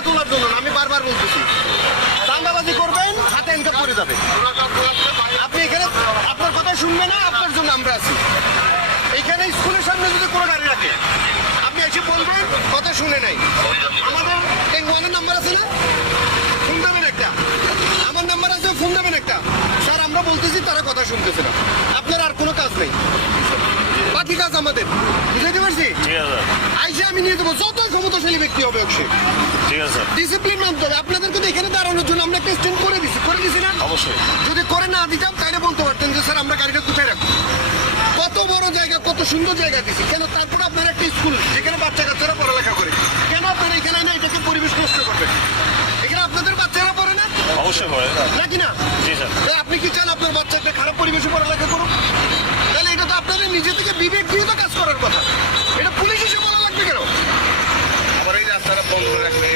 চাঁদা তোলার জন্য না, আমি বারবার বলতেছি। চাঁদাবাজি করবেন, হাতে ইনকাম করে যাবে। আপনি এখানে আপনার কথা শুনবে না, আপনার জন্য আমরা আছি। এখানে স্কুলের সামনে যদি কোনো গাড়ি রাখে, আপনি এসে বলবেন কথা শুনে নাই। আমাদের টেঙ্গুয়ানের নাম্বার আছে না, ফোন দেবেন একটা। আমার নাম্বার আছে, ফোন দেবেন একটা। স্যার আমরা বলতেছি, তারা কথা শুনতেছে না। আপনার আর কোনো কাজ নেই, বাকি কাজ আমাদের। বুঝাইতে পারছি? ঠিক আছে আইসে আমি নিয়ে দেবো, যতই ক্ষমতাশালী ব্যক্তি হবে অবশ্যই ঠিক আছে ডিসিপ্লিন মানতে হবে। আপনাদের কিন্তু এখানে দাঁড়ানোর জন্য আমরা একটা স্ট্যান্ড করে দিছি না? অবশ্যই যদি করে না দিতাম তাহলে বলতে পারতেন যে স্যার আমরা গাড়িটা কোথায় রাখবো। কত বড় জায়গা, কত সুন্দর জায়গা দিছি। কেন তারপরে আপনার একটা স্কুল যেখানে বাচ্চা কাচ্চারা পড়ালেখা করে, কেন আপনারা এখানে না এটাকে পরিবেশ নষ্ট করবেন? এখানে আপনাদের বাচ্চারা পড়ে না অবশ্যই পড়ে নাকি না? জি স্যার তাহলে আপনি কি চান আপনার বাচ্চা একটা খারাপ পরিবেশে পড়ালেখা করুক? তাহলে এটা তো আপনাদের নিজে থেকে বিবেক দিয়ে তো কাজ করার কথা। এটা পুলিশ এসে বলা লাগবে কেন? আবার এই রাস্তাটা বন্ধ করে রাখলে